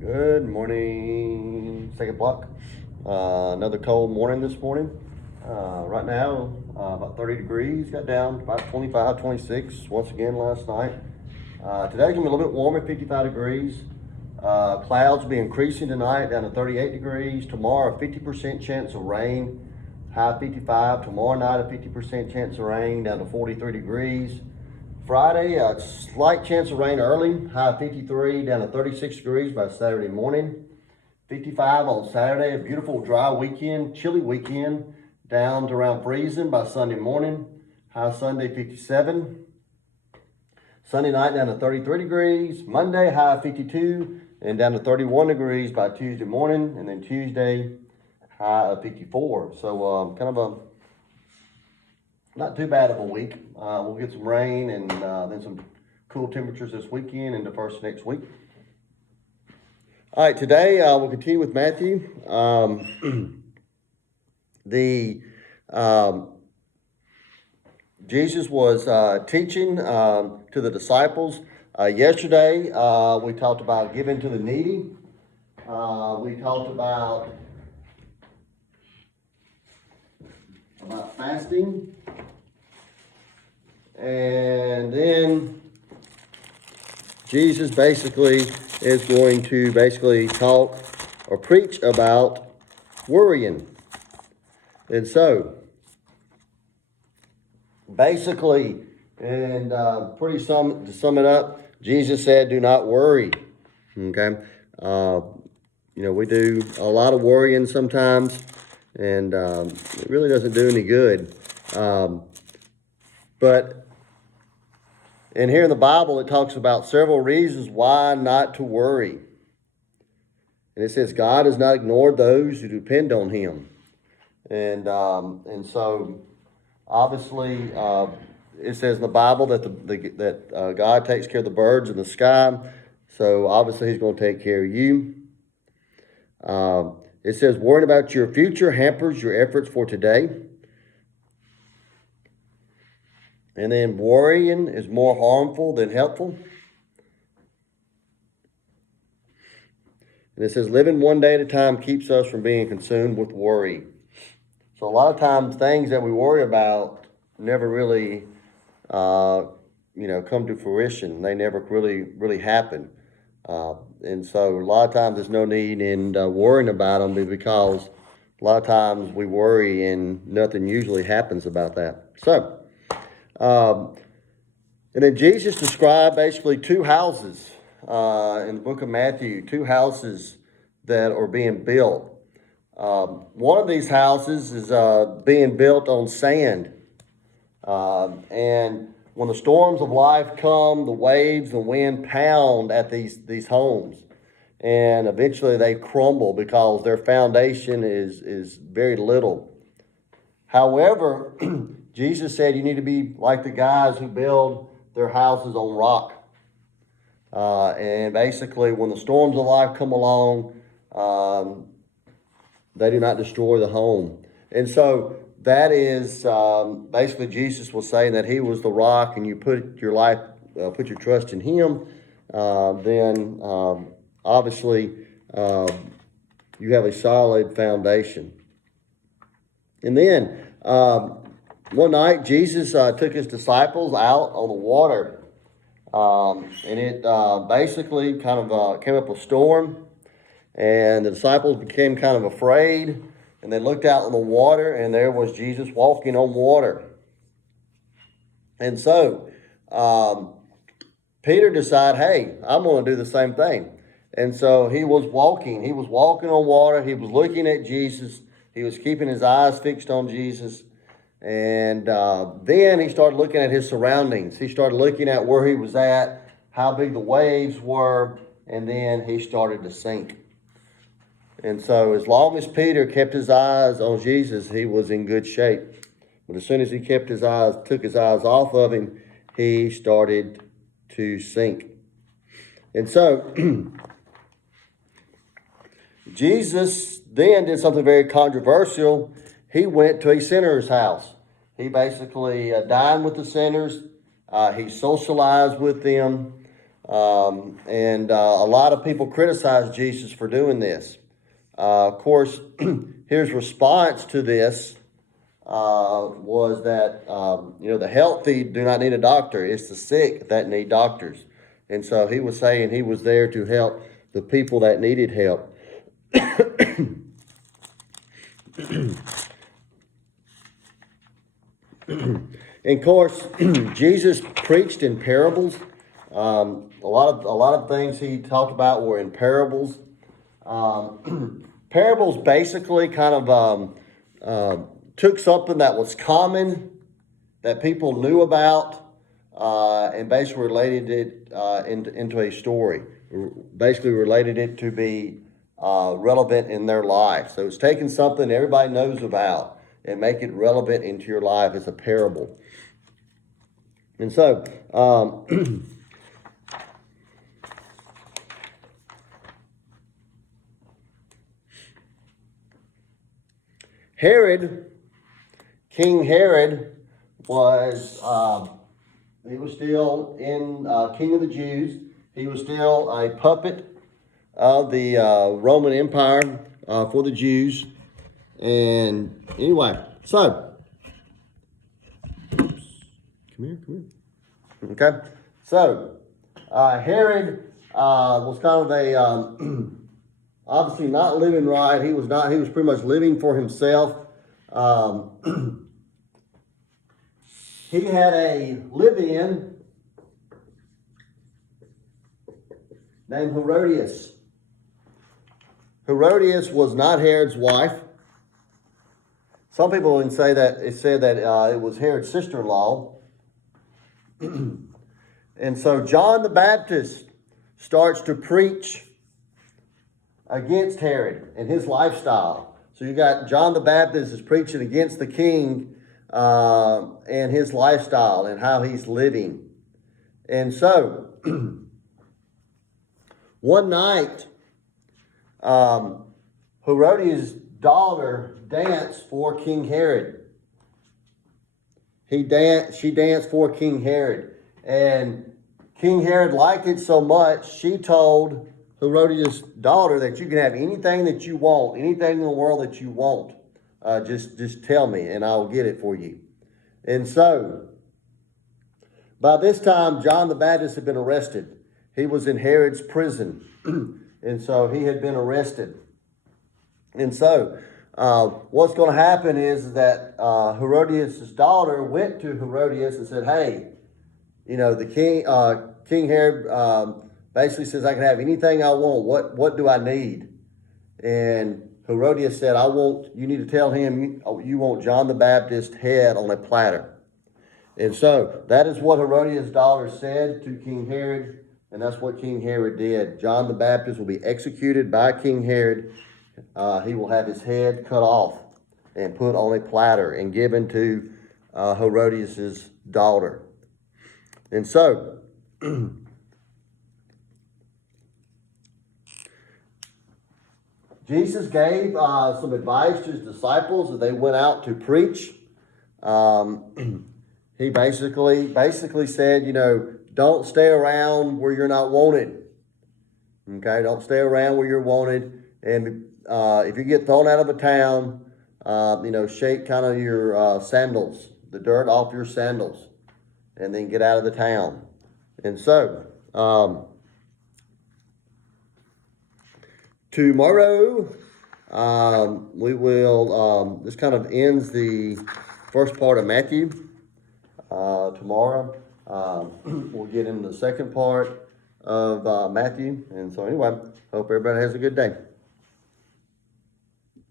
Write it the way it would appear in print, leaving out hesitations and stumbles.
Good morning, second block. Another cold morning this morning. Right now, about 30 degrees, got down to about 25, 26 once again last night. Today's gonna be a little bit warmer, 55 degrees. Clouds will be increasing tonight down to 38 degrees. Tomorrow, 50% chance of rain, high 55. Tomorrow night, a 50% chance of rain down to 43 degrees. Friday, a slight chance of rain early, high 53, down to 36 degrees by Saturday morning. 55 on Saturday, a beautiful dry weekend, chilly weekend, down to around freezing by Sunday morning. High Sunday, 57. Sunday night down to 33 degrees. Monday, high 52, and down to 31 degrees by Tuesday morning. And then Tuesday, high of 54. So kind of a not too bad of a week. We'll get some rain and then some cool temperatures this weekend and the first next week. All right, today we'll continue with Matthew. Jesus was teaching to the disciples. Yesterday we talked about giving to the needy. We talked about fasting. And then Jesus basically is going to talk or preach about worrying. And so, basically, and to sum it up, Jesus said, do not worry. Okay? We do a lot of worrying sometimes, and it really doesn't do any good. And here in the Bible, it talks about several reasons why not to worry. And it says God has not ignored those who depend on Him. And so, obviously, it says in the Bible that God takes care of the birds in the sky. So, obviously, He's going to take care of you. It says worrying about your future hampers your efforts for today. And then worrying is more harmful than helpful. And it says living one day at a time keeps us from being consumed with worry. So a lot of times things that we worry about never really, come to fruition. They never really happen. And so a lot of times there's no need in worrying about them because a lot of times we worry and nothing usually happens about that. So, and then Jesus described basically two houses in the book of Matthew, two houses that are being built. One of these houses is being built on sand. And when the storms of life come, the waves and wind pound at these homes. And eventually they crumble because their foundation is very little. However, Jesus said you need to be like the guys who build their houses on rock. And basically, when the storms of life come along, they do not destroy the home. And so that is basically Jesus was saying that He was the rock, and you put your trust in Him. Then obviously you have a solid foundation. And then one night, Jesus took His disciples out on the water, and it basically kind of came up a storm, and the disciples became kind of afraid, and they looked out on the water, and there was Jesus walking on water. And so Peter decided, hey, I'm going to do the same thing. And so he was walking on water, he was looking at Jesus, he was keeping his eyes fixed on Jesus. And then he started looking at his surroundings. He started looking at where he was at, how big the waves were, and then he started to sink. And so as long as Peter kept his eyes on Jesus, he was in good shape. But as soon as he took his eyes off of Him, he started to sink. And so Jesus then did something very controversial. He went to a sinner's house. He basically dined with the sinners. He socialized with them. A lot of people criticize Jesus for doing this. Of course, his response to this was that, the healthy do not need a doctor. It's the sick that need doctors. And so he was saying he was there to help the people that needed help. And of course, Jesus preached in parables. A lot of things he talked about were in parables. Parables basically kind of took something that was common, that people knew about, and basically related it into a story. Basically related it to be relevant in their life. So it's taking something everybody knows about and make it relevant into your life as a parable. And so, King Herod was, he was still king of the Jews. He was still a puppet of the Roman Empire for the Jews. And anyway, so, come here. Okay, so Herod was kind of a obviously not living right. He was pretty much living for himself. He had a live-in named Herodias. Herodias was not Herod's wife. Some people would say that it said that it was Herod's sister-in-law. And so John the Baptist starts to preach against Herod and his lifestyle. So you got John the Baptist is preaching against the king and his lifestyle and how he's living. And so one night, Herodias' daughter danced for King Herod. She danced for King Herod. And King Herod liked it so much, she told Herodias' daughter that you can have anything that you want, anything in the world that you want. Just tell me and I'll get it for you. And so, by this time, John the Baptist had been arrested. He was in Herod's prison. And so he had been arrested. And so, what's going to happen is that Herodias' daughter went to Herodias and said, hey, the King Herod basically says I can have anything I want. What do I need? And Herodias said, you need to tell him you want John the Baptist's head on a platter. And so that is what Herodias' daughter said to King Herod, and that's what King Herod did. John the Baptist will be executed by King Herod. He will have his head cut off and put on a platter and given to Herodias' daughter. And so, Jesus gave some advice to his disciples as they went out to preach. He basically said, don't stay around where you're not wanted. Okay, don't stay around where you're wanted. And if you get thrown out of a town, shake kind of your sandals, the dirt off your sandals, and then get out of the town. And so, tomorrow, we will, this kind of ends the first part of Matthew. Tomorrow, we'll get into the second part of Matthew. And so anyway, hope everybody has a good day.